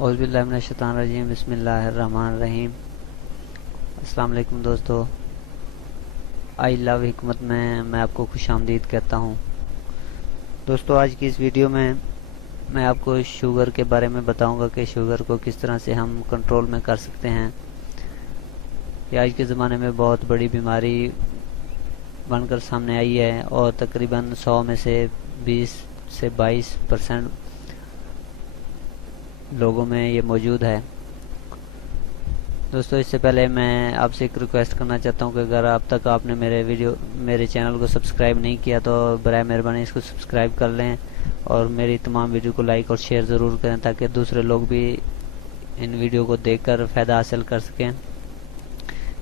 اعوذ باللہ من الشیطان الرجیم، بسم اللہ الرحمن الرحیم۔ السلام علیکم دوستو، آئی لو حکمت میں آپ کو خوش آمدید کہتا ہوں۔ دوستو، آج کی اس ویڈیو میں آپ کو شوگر کے بارے میں بتاؤں گا کہ شوگر کو کس طرح سے ہم کنٹرول میں کر سکتے ہیں۔ یہ آج کے زمانے میں بہت بڑی بیماری بن کر سامنے آئی ہے اور تقریباً 100 میں سے 20 سے 22% لوگوں میں یہ موجود ہے۔ دوستو، اس سے پہلے میں آپ سے ایک ریکویسٹ کرنا چاہتا ہوں کہ اگر اب تک آپ نے میرے چینل کو سبسکرائب نہیں کیا تو برائے مہربانی اس کو سبسکرائب کر لیں اور میری تمام ویڈیو کو لائک اور شیئر ضرور کریں تاکہ دوسرے لوگ بھی ان ویڈیو کو دیکھ کر فائدہ حاصل کر سکیں،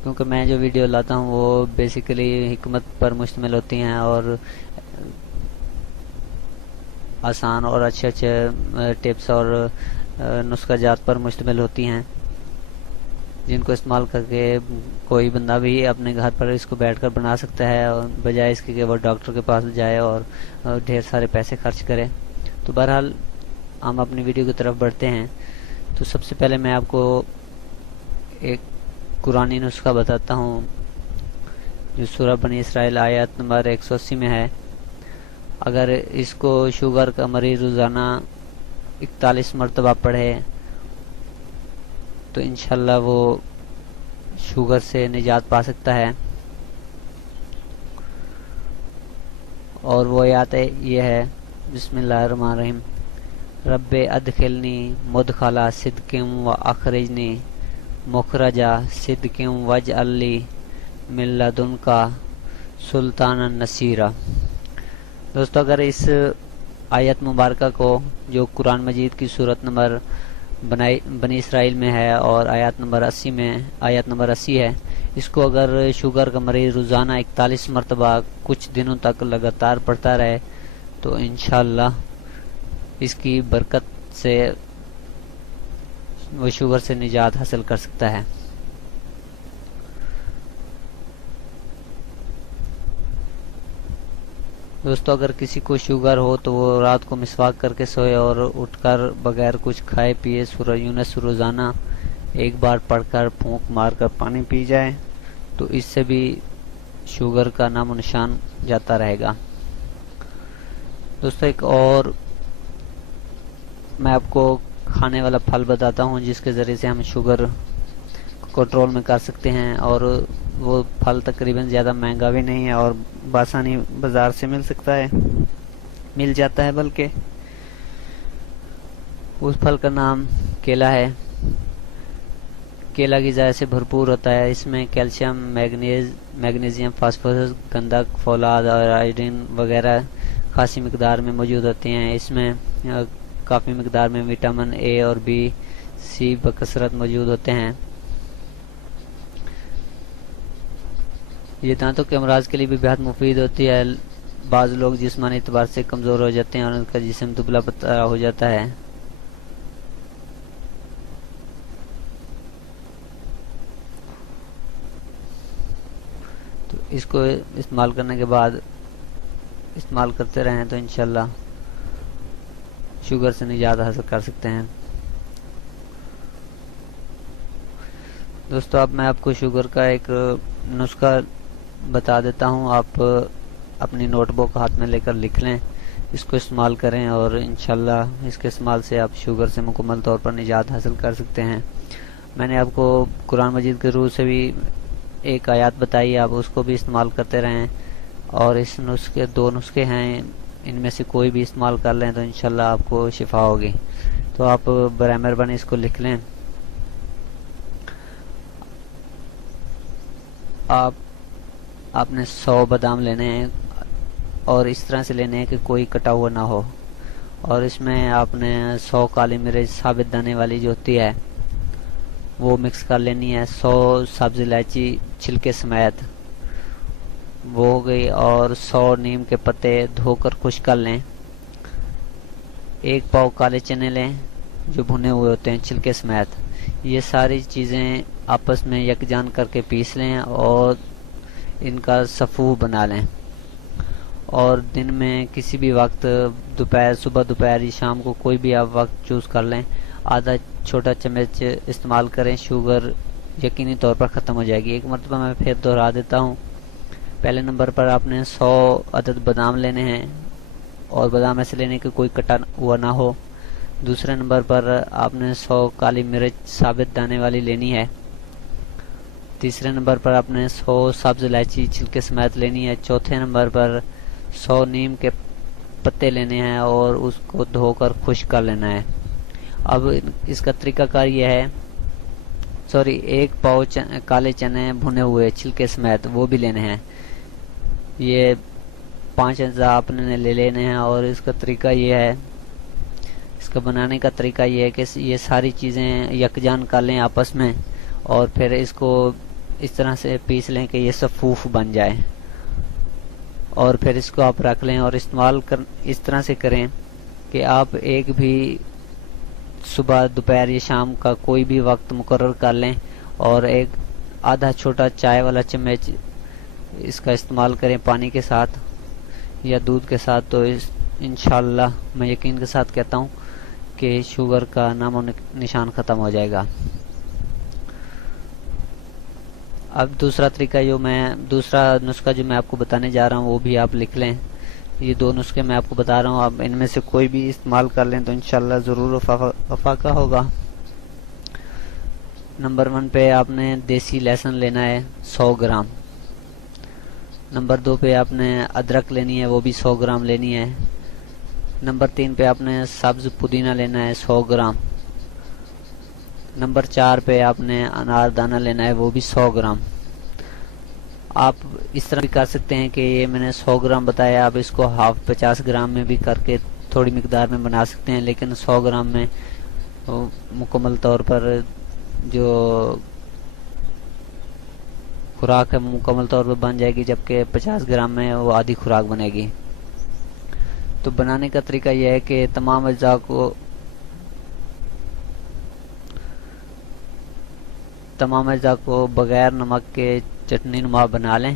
کیونکہ میں جو ویڈیو لاتا ہوں وہ بیسیکلی حکمت پر مشتمل ہوتی ہیں اور آسان اور اچھے ٹپس اور نسخہ جات پر مشتمل ہوتی ہیں، جن کو استعمال کر کے کوئی بندہ بھی اپنے گھر پر اس کو بیٹھ کر بنا سکتا ہے، اور بجائے اس کے کہ وہ ڈاکٹر کے پاس جائے اور ڈھیر سارے پیسے خرچ کرے۔ تو بہرحال ہم اپنی ویڈیو کی طرف بڑھتے ہیں۔ تو سب سے پہلے میں آپ کو ایک قرآنی نسخہ بتاتا ہوں جو سورہ بنی اسرائیل آیت نمبر 180 میں ہے۔ اگر اس کو شوگر کا مریض روزانہ 41 مرتبہ پڑھے تو انشاءاللہ وہ شوگر سے نجات پا سکتا ہے۔ اور وہ آیت یہ ہے، بسم اللہ الرحمن الرحیم، رب ادخلنی مدخلا صدق و اخرجنی مخرجا صدق واجعل لی من لدنک سلطانا نصیرا۔ دوستو، اگر اس آیت مبارکہ کو جو قرآن مجید کی سورت نمبر بنی اسرائیل میں ہے اور آیت نمبر 80 ہے، اس کو اگر شوگر کا مریض روزانہ 41 مرتبہ کچھ دنوں تک لگاتار پڑھتا رہے تو انشاءاللہ اس کی برکت سے وہ شوگر سے نجات حاصل کر سکتا ہے۔ دوستو، اگر کسی کو شوگر ہو تو وہ رات کو مسواک کر کے سوئے اور اٹھ کر بغیر کچھ کھائے پیے سورہ یونس روزانہ ایک بار پڑھ کر پھونک مار کر پانی پی جائے تو اس سے بھی شوگر کا نام و نشان جاتا رہے گا۔ دوستو، ایک اور میں آپ کو کھانے والا پھل بتاتا ہوں جس کے ذریعے سے ہم شوگر کنٹرول میں کر سکتے ہیں، اور وہ پھل تقریباً زیادہ مہنگا بھی نہیں ہے اور بآسانی بازار سے مل جاتا ہے، بلکہ اس پھل کا نام کیلا ہے۔ کیلا غذا سے بھرپور ہوتا ہے، اس میں کیلشیم، میگنیزیم، فاسفورس، گندھک، فولاد اور آئوڈین وغیرہ خاصی مقدار میں موجود ہوتے ہیں۔ اس میں کافی مقدار میں وٹامن اے اور بی، سی بکثرت موجود ہوتے ہیں۔ یہ دانتوں کے امراض کے لیے بھی بہت مفید ہوتی ہے۔ بعض لوگ جسمانی اعتبار سے کمزور ہو جاتے ہیں اور ان کا جسم دبلا پتلا ہو جاتا ہے، تو اس کو استعمال کرنے کے بعد استعمال کرتے رہیں تو انشاءاللہ شوگر سے نجات حاصل کر سکتے ہیں۔ دوستو، اب میں آپ کو شوگر کا ایک نسخہ بتا دیتا ہوں، آپ اپنی نوٹ بک ہاتھ میں لے کر لکھ لیں، اس کو استعمال کریں اور انشاءاللہ اس کے استعمال سے آپ شوگر سے مکمل طور پر نجات حاصل کر سکتے ہیں۔ میں نے آپ کو قرآن مجید کے روح سے بھی ایک آیات بتائی، آپ اس کو بھی استعمال کرتے رہیں، اور اس دو نسخے ہیں، ان میں سے کوئی بھی استعمال کر لیں تو انشاءاللہ آپ کو شفا ہوگی۔ تو آپ برائے مہربانی اس کو لکھ لیں۔ آپ نے 100 بادام لینے ہیں اور اس طرح سے لینے ہیں کہ کوئی کٹا ہوا نہ ہو، اور اس میں آپ نے 100 کالی مرچ ثابت دانے والی جو ہوتی ہے وہ مکس کر لینی ہے، 100 سبز الائچی چھلکے سمیت وہ ہو گئی، اور 100 نیم کے پتے دھو کر خشک کر لیں۔ 1 پاؤ کالے چنے لیں جو بھنے ہوئے ہوتے ہیں چھلکے سمیت۔ یہ ساری چیزیں آپس میں یکجان کر کے پیس لیں اور ان کا صفو بنا لیں، اور دن میں کسی بھی وقت صبح، دوپہر یا شام کو کوئی بھی آپ وقت چوز کر لیں، آدھا چھوٹا چمچ استعمال کریں، شوگر یقینی طور پر ختم ہو جائے گی۔ ایک مرتبہ میں پھر دہرا دیتا ہوں۔ پہلے نمبر پر آپ نے 100 عدد بادام لینے ہیں، اور بادام ایسے لینے کہ کوئی کٹا ہوا نہ ہو۔ دوسرے نمبر پر آپ نے 100 کالی مرچ ثابت دانے والی لینی ہے۔ تیسرے نمبر پر آپ نے 100 سبز الائچی چھلکے سمیت لینی ہے۔ چوتھے نمبر پر 100 نیم کے پتے لینے ہیں اور اس کو دھو کر خشک کر لینا ہے۔ اب اس کا طریقہ کار یہ ہے، ایک پاؤ کالے چنے بھنے ہوئے چھلکے سمیت وہ بھی لینے ہیں۔ یہ 5 اجزاء آپ نے لے لینے ہیں، اور اس کا طریقہ یہ ہے، اس کا بنانے کا طریقہ یہ ہے کہ یہ ساری چیزیں یکجان کر لیں آپس میں، اور پھر اس کو اس طرح سے پیس لیں کہ یہ صفوف بن جائے، اور پھر اس کو آپ رکھ لیں اور استعمال اس طرح سے کریں کہ آپ ایک بھی صبح دوپہر یا شام کا کوئی بھی وقت مقرر کر لیں، اور ایک آدھا چھوٹا چائے والا چمچ اس کا استعمال کریں پانی کے ساتھ یا دودھ کے ساتھ، تو انشاءاللہ میں یقین کے ساتھ کہتا ہوں کہ شوگر کا نام و نشان ختم ہو جائے گا۔ اب دوسرا نسخہ جو میں آپ کو بتانے جا رہا ہوں وہ بھی آپ لکھ لیں۔ یہ 2 نسخے میں آپ کو بتا رہا ہوں، آپ ان میں سے کوئی بھی استعمال کر لیں تو انشاءاللہ ضرور افاقہ ہوگا۔ نمبر 1 پہ آپ نے دیسی لہسن لینا ہے 100 گرام۔ نمبر 2 پہ آپ نے ادرک لینی ہے، وہ بھی 100 گرام لینی ہے۔ نمبر 3 پہ آپ نے سبز پودینہ لینا ہے 100 گرام۔ نمبر 4 پہ آپ نے انار دانہ لینا ہے، وہ بھی 100 گرام۔ آپ اس طرح بھی کر سکتے ہیں کہ یہ میں نے 100 گرام بتایا، آپ اس کو 50 گرام میں بھی کر کے تھوڑی مقدار میں بنا سکتے ہیں، لیکن 100 گرام میں مکمل طور پر جو خوراک ہے مکمل طور پر بن جائے گی، جبکہ 50 گرام میں وہ آدھی خوراک بنے گی۔ تو بنانے کا طریقہ یہ ہے کہ تمام اجزاء کو بغیر نمک کے چٹنی نما بنا لیں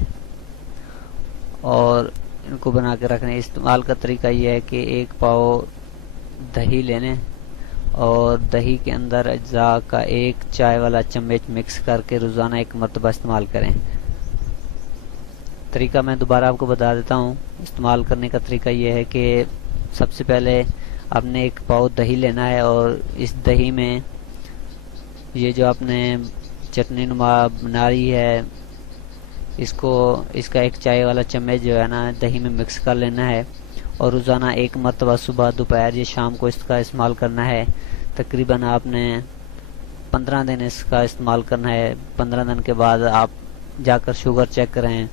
اور ان کو بنا کے رکھ لیں۔ استعمال کا طریقہ یہ ہے کہ 1 پاؤ دہی لے لیں اور دہی کے اندر اجزاء کا 1 چائے والا چمچ مکس کر کے روزانہ 1 مرتبہ استعمال کریں۔ طریقہ میں دوبارہ آپ کو بتا دیتا ہوں۔ استعمال کرنے کا طریقہ یہ ہے کہ سب سے پہلے آپ نے 1 پاؤ دہی لینا ہے، اور اس دہی میں یہ جو آپ نے چٹنی نما بنائی ہے اس کا 1 چائے والا چمچ جو ہے نا دہی میں مکس کر لینا ہے، اور روزانہ 1 مرتبہ صبح دوپہر یا شام کو اس کا استعمال کرنا ہے۔ تقریباً آپ نے 15 دن اس کا استعمال کرنا ہے۔ 15 دن کے بعد آپ جا کر شوگر چیک کریں۔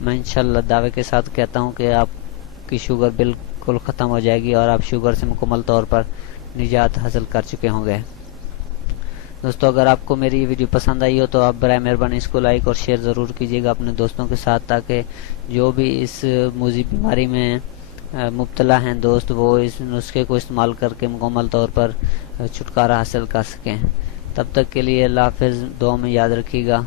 میں انشاءاللہ دعوے کے ساتھ کہتا ہوں کہ آپ کی شوگر بالکل ختم ہو جائے گی اور آپ شوگر سے مکمل طور پر نجات حاصل کر چکے ہوں گے۔ دوستو، اگر آپ کو میری یہ ویڈیو پسند آئی ہو تو آپ برائے مہربانی اس کو لائک اور شیئر ضرور کیجیے گا اپنے دوستوں کے ساتھ، تاکہ جو بھی اس موذی بیماری میں مبتلا ہیں دوست، وہ اس نسخے کو استعمال کر کے مکمل طور پر چھٹکارا حاصل کر سکیں۔ تب تک کے لیے اللہ حافظ، دعا میں یاد رکھیے گا۔